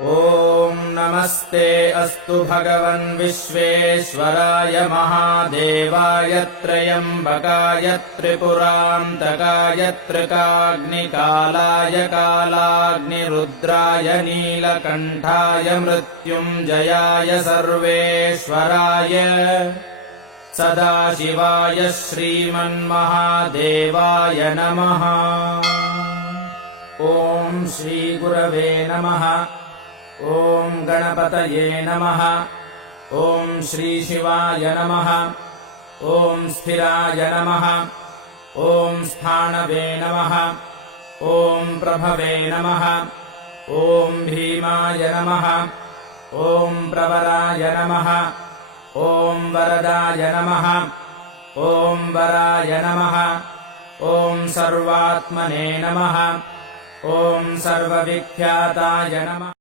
ॐ नमस्ते अस्तु भगवन् विश्वेश्वराय महादेवाय त्र्यम्बकाय त्रिपुरान्तकाय त्रिकाग्निकालाय कालाग्निरुद्राय नीलकण्ठाय मृत्युञ्जयाय सर्वेश्वराय सदाशिवाय श्रीमन्महादेवाय नमः। ॐ श्रीगुरवे नमः। ॐ गणपतये नमः। ॐ श्रीशिवाय नमः। ॐ स्थिराय नमः। ॐ स्थाणवे नमः। ॐ प्रभवे नमः। ॐ भीमाय नमः। ॐ प्रवराय नमः। ॐ वरदाय नमः। ॐ वराय नमः। ॐ सर्वात्मने नमः। ॐ सर्वविख्याताय नमः।